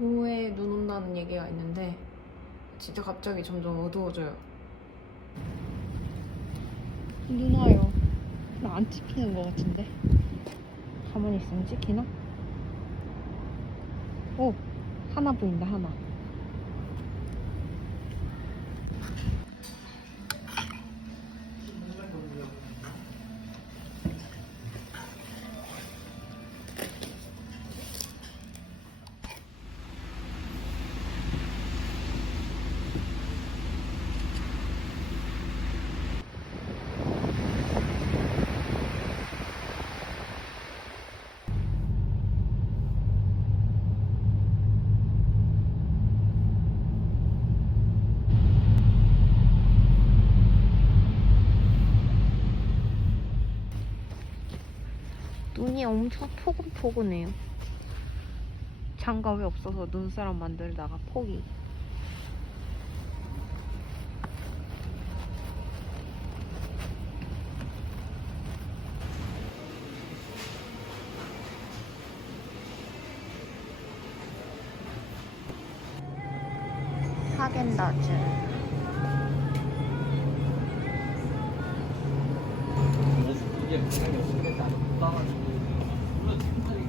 오후에 눈 온다는 얘기가 있는데 진짜 갑자기 점점 어두워져요. 눈 와요. 나 안 찍히는 것 같은데. 가만히 있으면 찍히나? 오! 하나 보인다, 하나. 눈이 엄청 포근포근해요. 장갑이 없어서 눈사람 만들다가 포기. 하겐다즈. 이게 부상이 없으면 나도 못 가가지고 물론 팀판이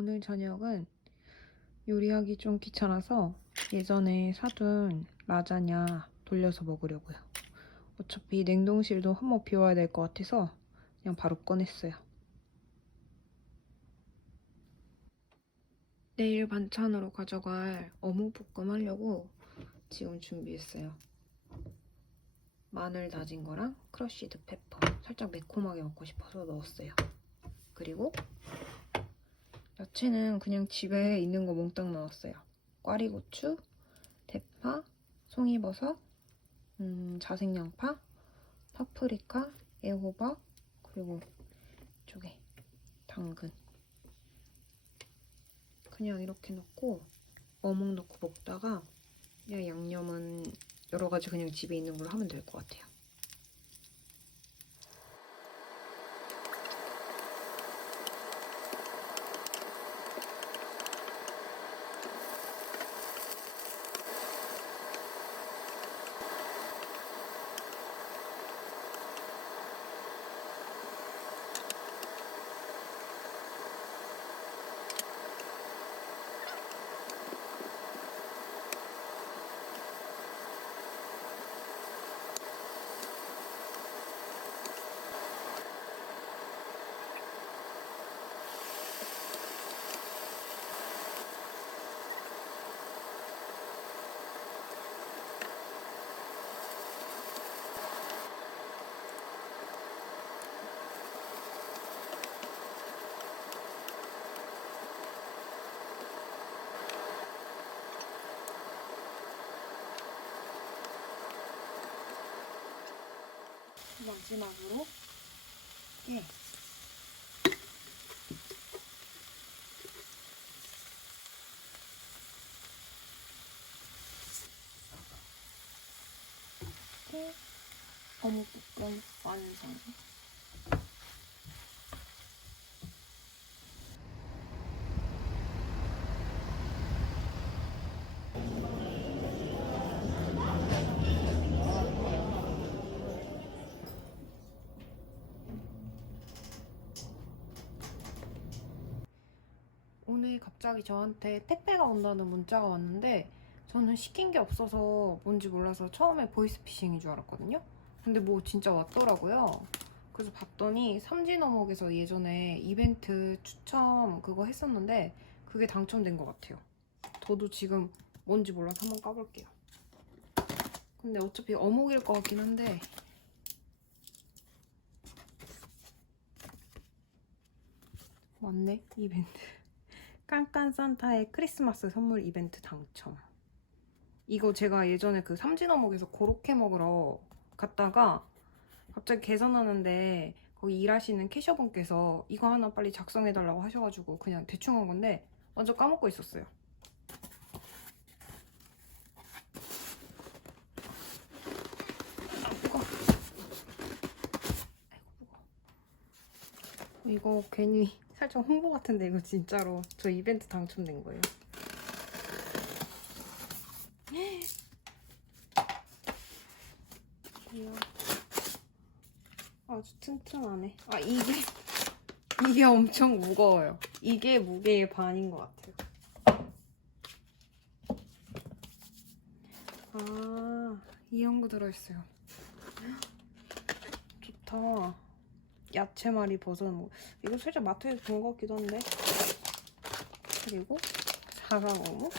오늘 저녁은 요리하기 좀 귀찮아서 예전에 사둔 라자냐 돌려서 먹으려고요. 어차피 냉동실도 한번 비워야 될 것 같아서 그냥 바로 꺼냈어요. 내일 반찬으로 가져갈 어묵볶음 하려고 지금 준비했어요. 마늘 다진 거랑 크러쉬드 페퍼 살짝 매콤하게 먹고 싶어서 넣었어요. 그리고 야채는 그냥 집에 있는 거 몽땅 넣었어요. 꽈리고추, 대파, 송이버섯, 음, 자색양파, 파프리카, 애호박, 그리고 이쪽에 당근. 그냥 이렇게 넣고 어묵 넣고 먹다가 그냥 양념은 여러 가지 그냥 집에 있는 걸로 하면 될 것 같아요. 마지막으로 깨. 깨 어묵볶음 완성. 갑자기 저한테 택배가 온다는 문자가 왔는데 저는 시킨 게 없어서 뭔지 몰라서 처음에 보이스피싱인 줄 알았거든요. 근데 뭐 진짜 왔더라고요. 그래서 봤더니 삼진어묵에서 예전에 이벤트 추첨 그거 했었는데 그게 당첨된 것 같아요. 저도 지금 뭔지 몰라서 한번 까볼게요. 근데 어차피 어묵일 것 같긴 한데 왔네 이벤트 깐깐 산타의 크리스마스 선물 이벤트 당첨. 이거 제가 예전에 그 삼진어묵에서 고로케 먹으러 갔다가 갑자기 계산하는데 거기 일하시는 캐셔분께서 이거 하나 빨리 작성해달라고 하셔가지고 그냥 대충 한 건데 완전 까먹고 있었어요. 아. 이거 괜히 살짝 홍보 같은데 이거 진짜로 저 이벤트 당첨된 거예요. 이야. 아주 튼튼하네. 아 이게 이게 엄청 무거워요. 이게 무게의 반인 것 같아요. 아 이런 거 들어있어요. 좋다. 야채말이 버섯 뭐. 이거 살짝 마트에서 본 것 같기도 한데. 그리고 사과 어묵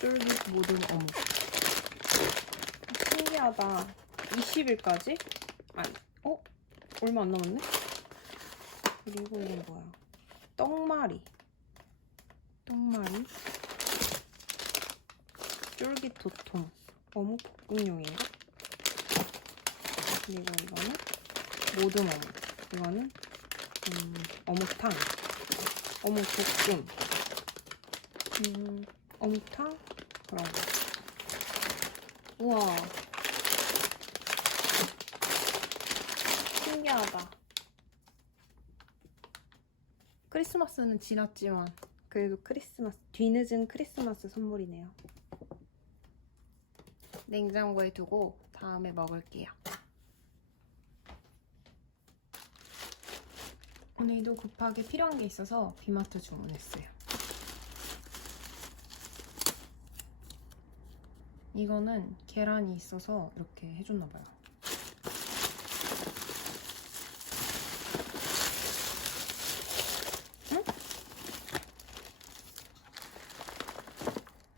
쫄깃 모듬 어묵. 신기하다. 20일까지? 아니 어? 얼마 안 남았네? 그리고 이건 뭐야? 떡말이. 떡말이. 쫄깃 도톰 어묵 볶음용인가? 그리고 이거는 모듬 어묵. 이거는 음, 어묵탕. 어묵 볶음. 음, 어묵탕 그런 거. 우와. 신기하다. 크리스마스는 지났지만 그래도 크리스마스 뒤늦은 크리스마스 선물이네요. 냉장고에 두고 다음에 먹을게요. 오늘도 급하게 필요한 게 있어서 비마트 주문했어요. 이거는 계란이 있어서 이렇게 해줬나 봐요. 응?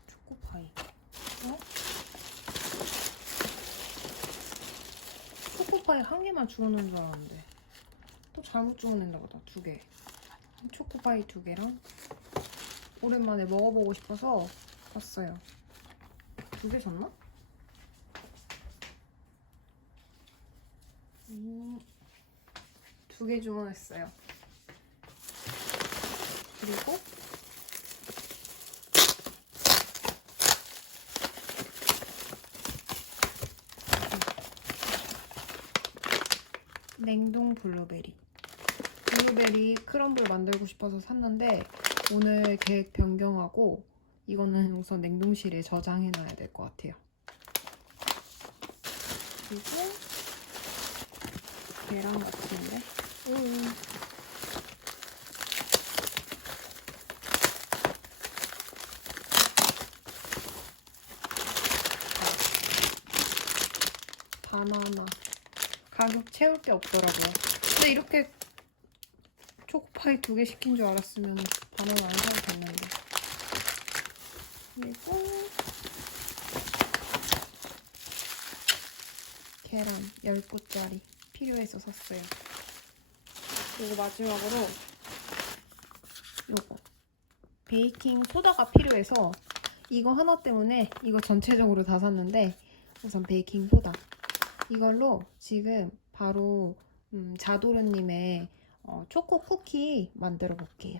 초코파이. 어? 초코파이 한 개만 주문한 줄 알았는데. 또 잘못 주문했나 보다 두 개. 초코파이 두 개랑 오랜만에 먹어보고 싶어서 샀어요. 두 개 줬나? 음, 두 개 주문했어요. 그리고 냉동 블루베리. 블루베리 크럼블 만들고 싶어서 샀는데 오늘 계획 변경하고 이거는 우선 냉동실에 저장해놔야 될 것 같아요. 그리고 계란 같은데. 음. 바나나. 가격 채울 게 없더라고요. 근데 이렇게 파이 두 개 시킨 줄 알았으면 바나나 안 사도 됐는데. 그리고 계란 10개짜리 필요해서 샀어요. 그리고 마지막으로 요거 베이킹 소다가 필요해서 이거 하나 때문에 이거 전체적으로 다 샀는데 우선 베이킹 소다 이걸로 지금 바로 음, 자도르님의 어, 초코 쿠키 만들어 볼게요.